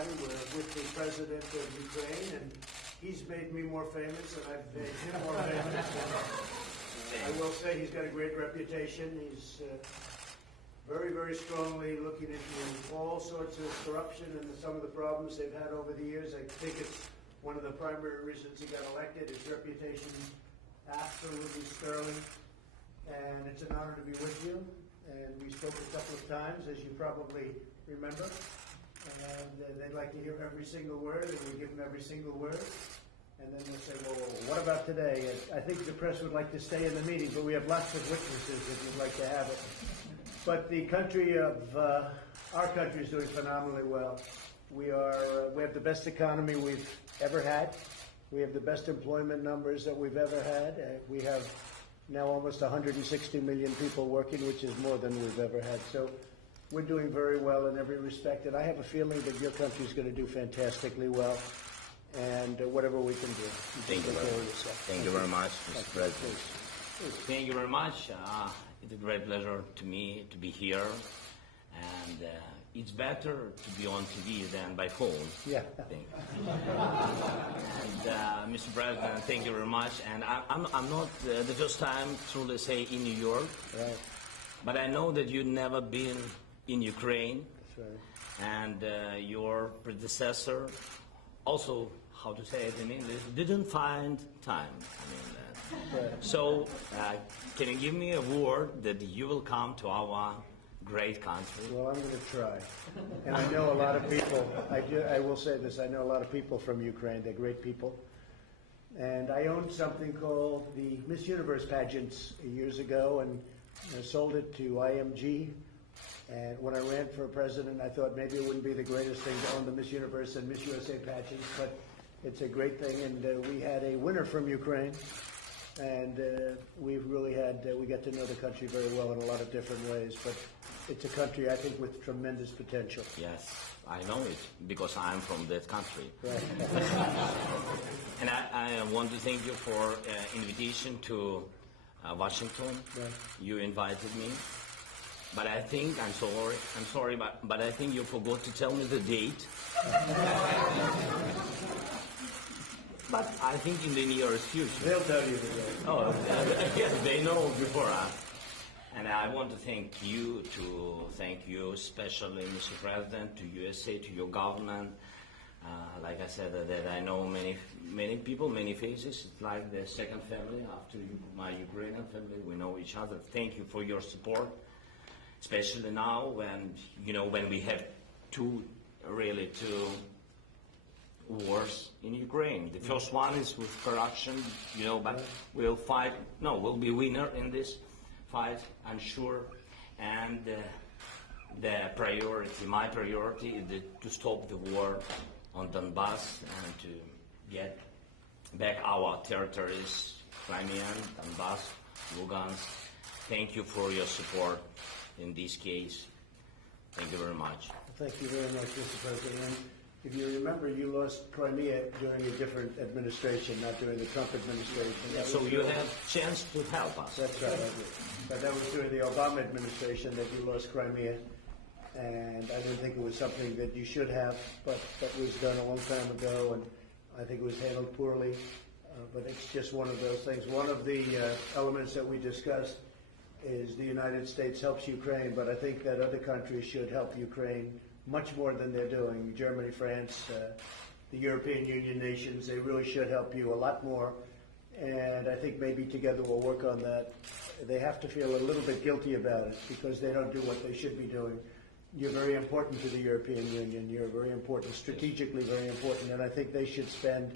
everybody. We're with the president of Ukraine, and he's made me more famous, and I've made him more famous. I will say he's got a great reputation. He's very, very strongly looking into all sorts of corruption and some of the problems they've had over the years. I think it's one of the primary reasons he got elected. His reputation absolutely sterling, and it's an honor to be with you. And we spoke a couple of times, as you probably remember, and they'd like to hear every single word, and we give them every single word. And then they'll say, well, what about today? And I think the press would like to stay in the meeting, but we have lots of witnesses if you'd like to have it. But the country of, our country is doing phenomenally well. We have the best economy we've ever had. We have the best employment numbers that we've ever had. We have now almost 160 million people working, which is more than we've ever had. So we're doing very well in every respect, and I have a feeling that your country is going to do fantastically well, and whatever we can do. Thank you very much. Thank you very much, Mr. President. Thank you very much. It's a great pleasure to me to be here, and it's better to be on TV than by phone. Yeah. I think. And Mr. President, thank you very much. And I'm not the first time, truly say, in New York. Right. But I know that you've never been in Ukraine. That's right. And your predecessor also, how to say it in English, didn't find time. Right. So, can you give me a word that you will come to our great country? Well, I'm going to try. And I know a lot of people, I will say this, I know a lot of people from Ukraine. They're great people. And I owned something called the Miss Universe pageants years ago, and I sold it to IMG. And when I ran for president, I thought maybe it wouldn't be the greatest thing to own the Miss Universe and Miss USA pageants, but it's a great thing. And we had a winner from Ukraine. And we've really we got to know the country very well in a lot of different ways. But it's a country, I think, with tremendous potential. Yes, I know it, because I'm from that country. Right. And I want to thank you for invitation to Washington. Right. You invited me. But I think, I'm sorry, but I think you forgot to tell me the date. But I think in the nearest future. They'll tell you the day. Oh, yes, they know before us. And I want to thank you, especially, Mr. President, to USA, to your government. Like I said, that I know many people, many faces. It's like the second family after my Ukrainian family. We know each other. Thank you for your support, especially now when we have two wars in Ukraine. The first one is with corruption, but we'll fight. No, we'll be winner in this fight, I'm sure. And my priority is to stop the war on Donbass and to get back our territories, Crimea, Donbass, Lugansk. Thank you for your support in this case. Thank you very much. Thank you very much, Mr. President. And if you remember, you lost Crimea during a different administration, not during the Trump administration. So you have chance to help us. That's right. But that was during the Obama administration that you lost Crimea. And I didn't think it was something that you should have, but that was done a long time ago, and I think it was handled poorly. But it's just one of those things. One of the elements that we discussed is the United States helps Ukraine, but I think that other countries should help Ukraine much more than they're doing. Germany, France, the European Union nations, they really should help you a lot more. And I think maybe together we'll work on that. They have to feel a little bit guilty about it because they don't do what they should be doing. You're very important to the European Union. You're very important, strategically very important, and I think they should spend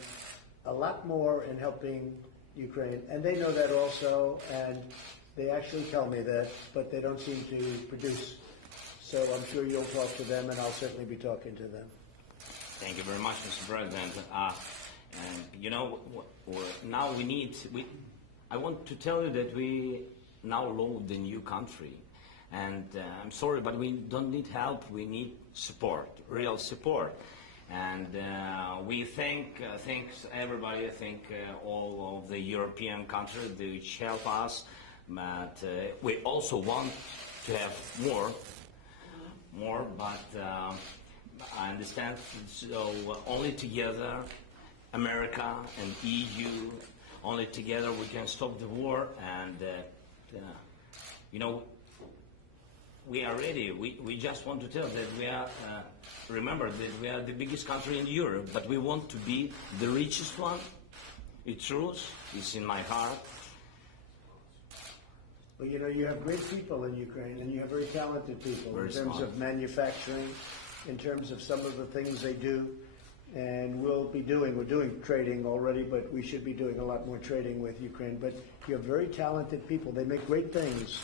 a lot more in helping Ukraine. And they know that also, and they actually tell me that, but they don't seem to produce. So I'm sure you'll talk to them, and I'll certainly be talking to them. Thank you very much, Mr. President. And now I want to tell you that we now love the new country. And I'm sorry, but we don't need help. We need support, real support. And we thanks everybody. I think all of the European countries which help us. But we also want to have more. But I understand. So only together, America and EU, only together we can stop the war. And you know, we are ready. We just want to tell that we are. Remember that we are the biggest country in Europe, but we want to be the richest one. It's true. It's in my heart. Well, you know, you have great people in Ukraine, and you have very talented people Very in terms smart. of manufacturing, in terms of some of the things they do. And we're doing trading already, but we should be doing a lot more trading with Ukraine. But you have very talented people. They make great things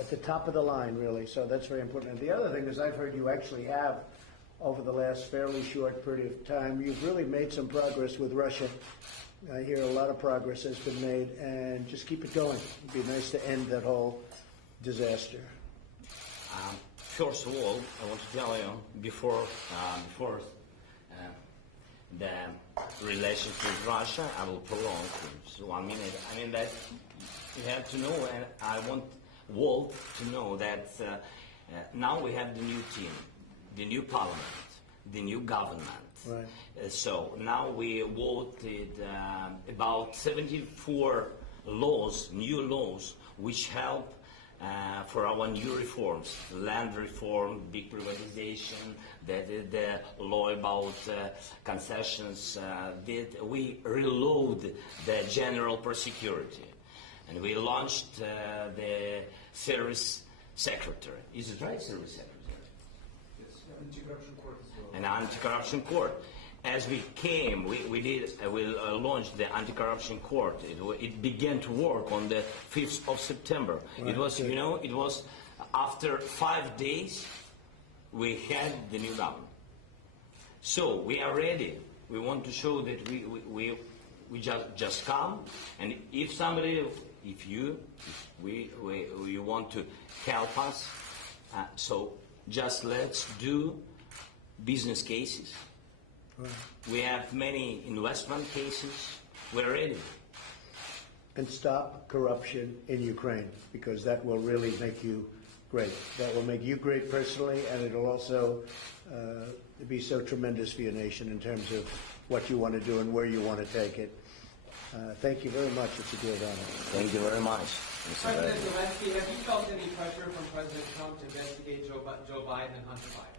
at the top of the line, really. So that's very important. And the other thing is I've heard you actually have, over the last fairly short period of time, you've really made some progress with Russia. I hear a lot of progress has been made, and just keep it going. It'd be nice to end that whole disaster. First of all, I want to tell you before the relations with Russia, I will prolong for 1 minute. I mean that you have to know, and I want Walt to know that now we have the new team, the new parliament, the new government. Right. So now we voted about 74 laws, new laws, which help for our new reforms, land reform, big privatization, the law about concessions. We reload the general prosecurity, and we launched the service secretary. Is it right, service secretary? Yes, anti-corruption court as well. An anti-corruption court. As we came, we launched the anti-corruption court. It began to work on the 5th of September. Right. It was, you know, it was after 5 days we had the new government. So we are ready. We want to show that we just come, and if somebody, if you want to help us, so just let's do business cases. Right. We have many investment cases. We're ready. And stop corruption in Ukraine, because that will really make you great. That will make you great personally, and it'll also be so tremendous for your nation in terms of what you want to do and where you want to take it. Thank you very much. It's a great honor. Thank you very much. President Zelensky, have you felt any pressure from President Trump to investigate Joe Biden and Hunter Biden?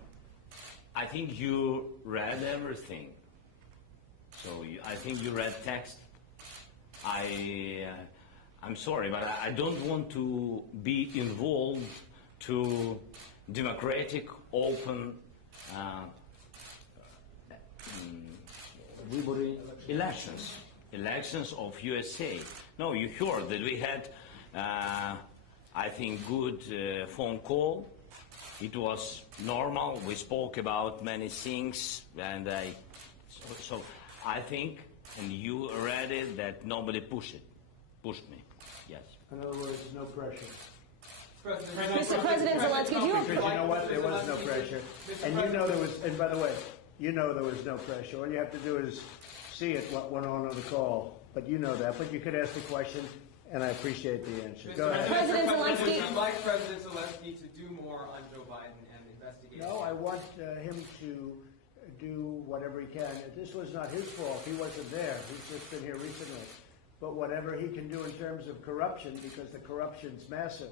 I think you read everything. So I think you read text. I'm sorry, but I don't want to be involved to democratic, open elections of USA. No, you heard that we had, I think, good phone call. It was normal. We spoke about many things, and so I think, and you read it, that nobody pushed me. Yes. In other words, no pressure. Mr. President Zelensky, do you Because you know what? There was no pressure. And you know there was, and by the way, you know there was no pressure. All you have to do is see it, what went on the call. But you know that. But you could ask the question, and I appreciate the answer. Go ahead. President Zelensky. Would you like President Zelensky to do more on Joe Biden and investigate? No, I want him to do whatever he can. This was not his fault. He wasn't there. He's just been here recently. But whatever he can do in terms of corruption, because the corruption's massive.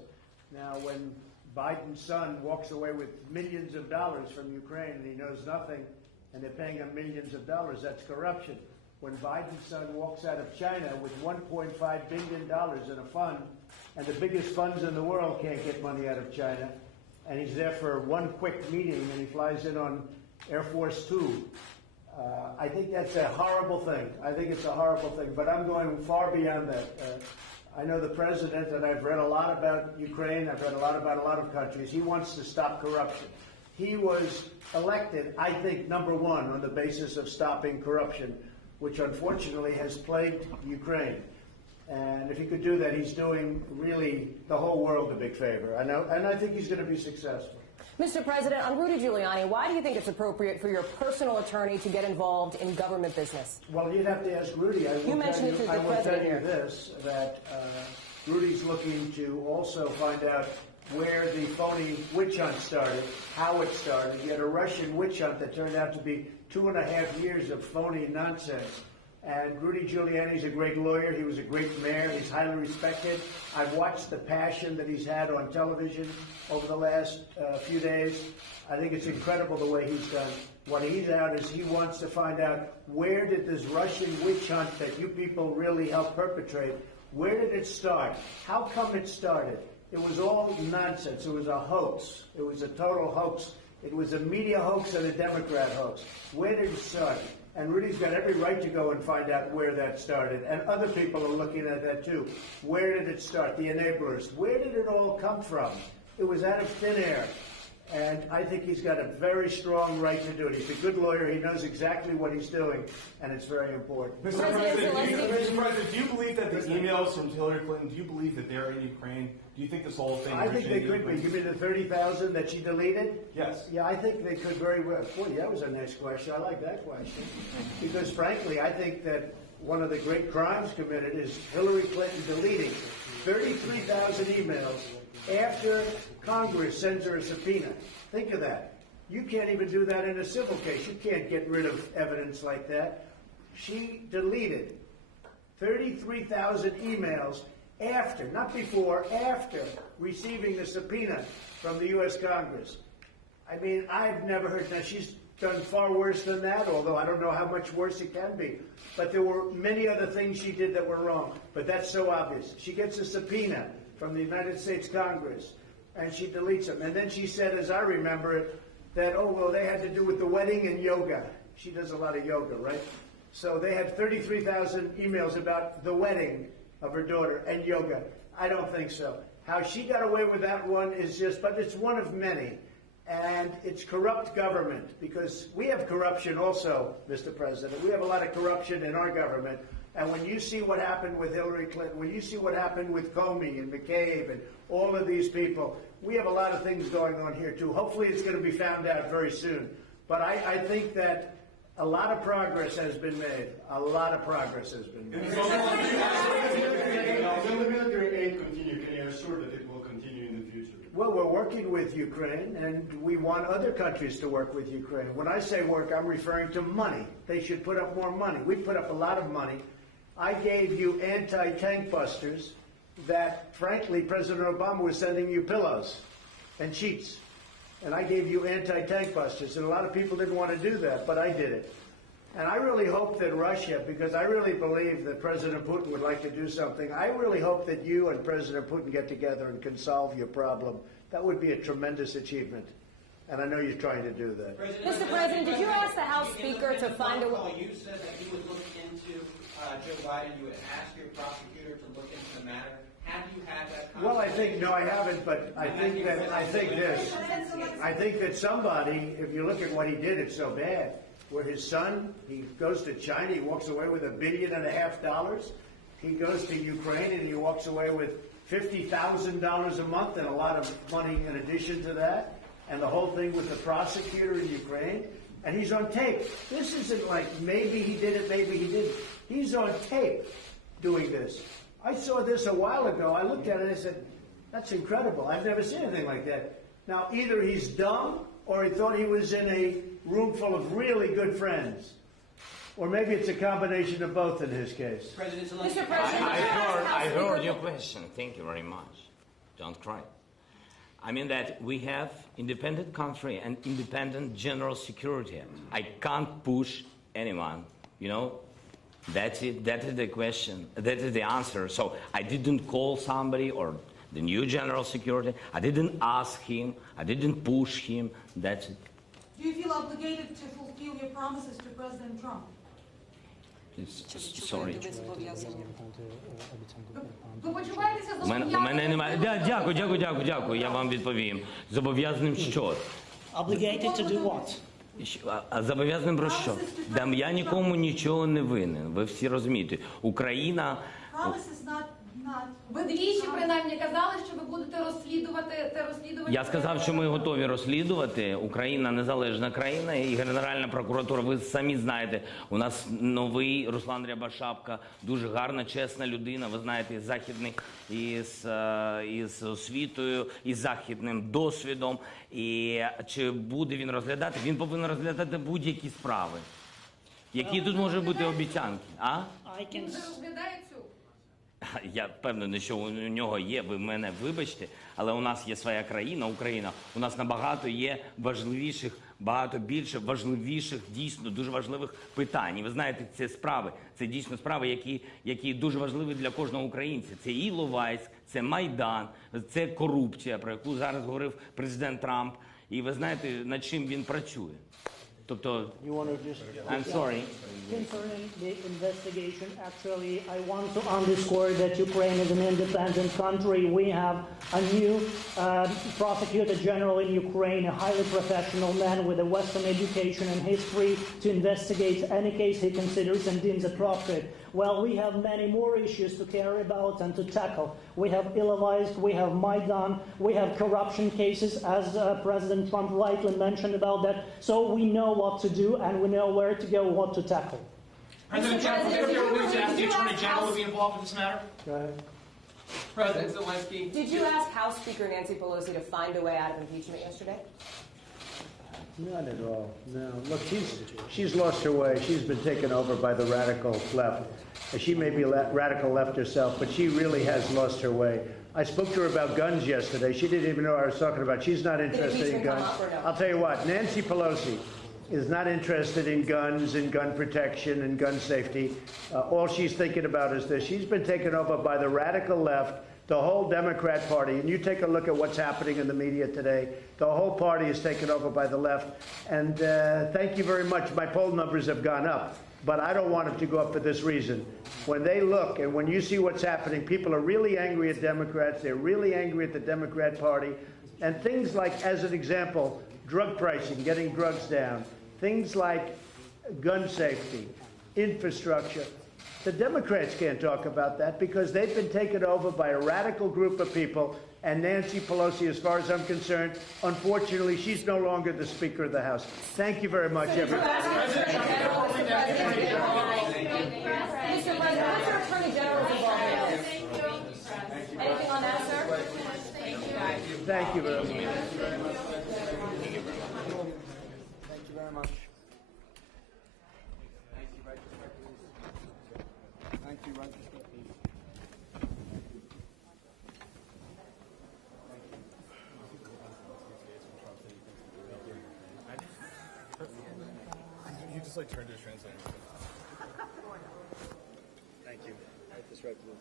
Now, when Biden's son walks away with millions of dollars from Ukraine and he knows nothing, and they're paying him millions of dollars, that's corruption. When Biden's son walks out of China with $1.5 billion in a fund, and the biggest funds in the world can't get money out of China, and he's there for one quick meeting and he flies in on Air Force Two, I think that's a horrible thing. I think it's a horrible thing, but I'm going far beyond that. I know the president, and I've read a lot about Ukraine. I've read a lot about a lot of countries. He wants to stop corruption. He was elected, I think, number one on the basis of stopping corruption, which unfortunately has plagued Ukraine. And if he could do that, he's doing really the whole world a big favor. I know, and I think he's going to be successful. Mr. President, on Rudy Giuliani, why do you think it's appropriate for your personal attorney to get involved in government business? Well, you'd have to ask Rudy. I will tell you this, that Rudy's looking to also find out where the phony witch hunt started, how it started. You had a Russian witch hunt that turned out to be 2.5 years of phony nonsense. And Rudy Giuliani's a great lawyer. He was a great mayor. He's highly respected. I've watched the passion that he's had on television over the last few days. I think it's incredible the way he's done. What he's out is he wants to find out, where did this Russian witch hunt that you people really helped perpetrate, where did it start? How come it started? It was all nonsense. It was a hoax. It was a total hoax. It was a media hoax and a Democrat hoax. Where did it start? And Rudy's got every right to go and find out where that started. And other people are looking at that too. Where did it start? The enablers. Where did it all come from? It was out of thin air. And I think he's got a very strong right to do it. He's a good lawyer. He knows exactly what he's doing, and it's very important. Mr. President, do you believe that the emails from Hillary Clinton, do you believe that they're in Ukraine? Do you think this whole thing? I think they could be. Give me the 30,000 that she deleted? Yes. Yeah, I think they could very well. Boy, that was a nice question. I like that question. Because, frankly, I think that one of the great crimes committed is Hillary Clinton deleting 33,000 emails after Congress sends her a subpoena. Think of that. You can't even do that in a civil case. You can't get rid of evidence like that. She deleted 33,000 emails after, not before, after receiving the subpoena from the U.S. Congress. I mean, I've never heard. Now, she's done far worse than that, although I don't know how much worse it can be. But there were many other things she did that were wrong. But that's so obvious. She gets a subpoena from the United States Congress, and she deletes them. And then she said, as I remember it, that, oh, well, they had to do with the wedding and yoga. She does a lot of yoga, right? So they had 33,000 emails about the wedding of her daughter and yoga. I don't think so. How she got away with that one is just, but it's one of many. And it's corrupt government, because we have corruption also, Mr. President. We have a lot of corruption in our government. And when you see what happened with Hillary Clinton, when you see what happened with Comey and McCabe and all of these people, we have a lot of things going on here, too. Hopefully it's going to be found out very soon. But I think that a lot of progress has been made. A lot of progress has been made. Will the military aid continue? Can you assure that it will continue in the future? Well, we're working with Ukraine, and we want other countries to work with Ukraine. When I say work, I'm referring to money. They should put up more money. We put up a lot of money. I gave you anti-tank busters that, frankly, President Obama was sending you pillows and sheets. And I gave you anti-tank busters, and a lot of people didn't want to do that, but I did it. And I really hope that Russia, because I really believe that President Putin would like to do something, I really hope that you and President Putin get together and can solve your problem. That would be a tremendous achievement. And I know you're trying to do that. Mr. President, did you ask the House Speaker to find a way? You said that you would look into Joe Biden. You would ask your prosecutor to look into the matter. Have you had that conversation? Well, I think, no, I haven't, but I think that somebody, if you look at what he did, it's so bad. Where his son, he goes to China, he walks away with $1.5 billion. He goes to Ukraine and he walks away with $50,000 a month and a lot of money in addition to that. And the whole thing with the prosecutor in Ukraine. And he's on tape. This isn't like maybe he did it, maybe he didn't. He's on tape doing this. I saw this a while ago. I looked at it and I said, that's incredible. I've never seen anything like that. Now, either he's dumb or he thought he was in a room full of really good friends. Or maybe it's a combination of both in his case. President Zelensky. Mr. President, I heard your question. Thank you very much. Don't cry. I mean that we have independent country and independent general security. I can't push anyone, you know. That's it. That is the question. That is the answer. So I didn't call somebody or the new general security. I didn't ask him. I didn't push him. That's it. Do you feel obligated to fulfill your promises to President Trump? Sorry. Ви почуваєтеся У мене немає. Дякую. Я вам відповім. Зобов'язаним що? Obligated to do what? А зобов'язаним про що? Я нікому нічого не винен. Ви всі розумієте. Україна... Promises not Ви двічі принаймні казали, що ви будете розслідувати Я сказав, що ми готові розслідувати. Україна незалежна країна і Генеральна прокуратура. Ви самі знаєте, у нас новий Руслан Рябошапка, дуже гарна, чесна людина. Ви знаєте, із західних, із освітою, із західним досвідом. І чи буде він розглядати? Він повинен розглядати будь-які справи. Які тут можуть бути обіцянки? А? I can Він розглядає цю. Я впевнений, що у нього є, ви мене вибачте, але у нас є своя країна, Україна. У нас набагато є важливіших, багато більше важливіших, дійсно дуже важливих питань. І ви знаєте, це справи, це дійсно справи, які дуже важливі для кожного українця. Це і Іловайськ, це Майдан, це корупція, про яку зараз говорив президент Трамп. І ви знаєте, над чим він працює. Тобто, I'm sorry. Concerning the investigation, actually, I want to underscore that Ukraine is an independent country. We have a new prosecutor general in Ukraine, a highly professional man with a Western education and history to investigate any case he considers and deems appropriate. Well, we have many more issues to care about and to tackle. We have Ilovaisk, we have Maidan, we have corruption cases, as President Trump rightly mentioned about that. So we know what to do and we know where to go, what to tackle. President Trump, would it be released to ask the Attorney General to be involved in this matter? Go ahead. President Zelensky. Did you ask House Speaker Nancy Pelosi to find a way out of impeachment yesterday? Not at all. No. Look, she's lost her way. She's been taken over by the radical left. She may be radical left herself, but she really has lost her way. I spoke to her about guns yesterday. She didn't even know what I was talking about. She's not interested in guns. I'll tell you what, Nancy Pelosi is not interested in guns and gun protection and gun safety. All she's thinking about is this. She's been taken over by the radical left, the whole Democrat Party. And you take a look at what's happening in the media today. The whole party is taken over by the left. And thank you very much. My poll numbers have gone up. But I don't want them to go up for this reason. When they look and when you see what's happening, people are really angry at Democrats. They're really angry at the Democrat Party. And things like, as an example, drug pricing, getting drugs down. Things like gun safety, infrastructure. The Democrats can't talk about that because they've been taken over by a radical group of people. And Nancy Pelosi, as far as I'm concerned, unfortunately, she's no longer the Speaker of the House. Thank you very much, everyone. Mr. President, what's your Attorney General's involvement? Anything on that, sir? Thank you very much. Thank you very much. Thank you, right respectfully. You just like turned to a translator. Thank you. Right respectfully.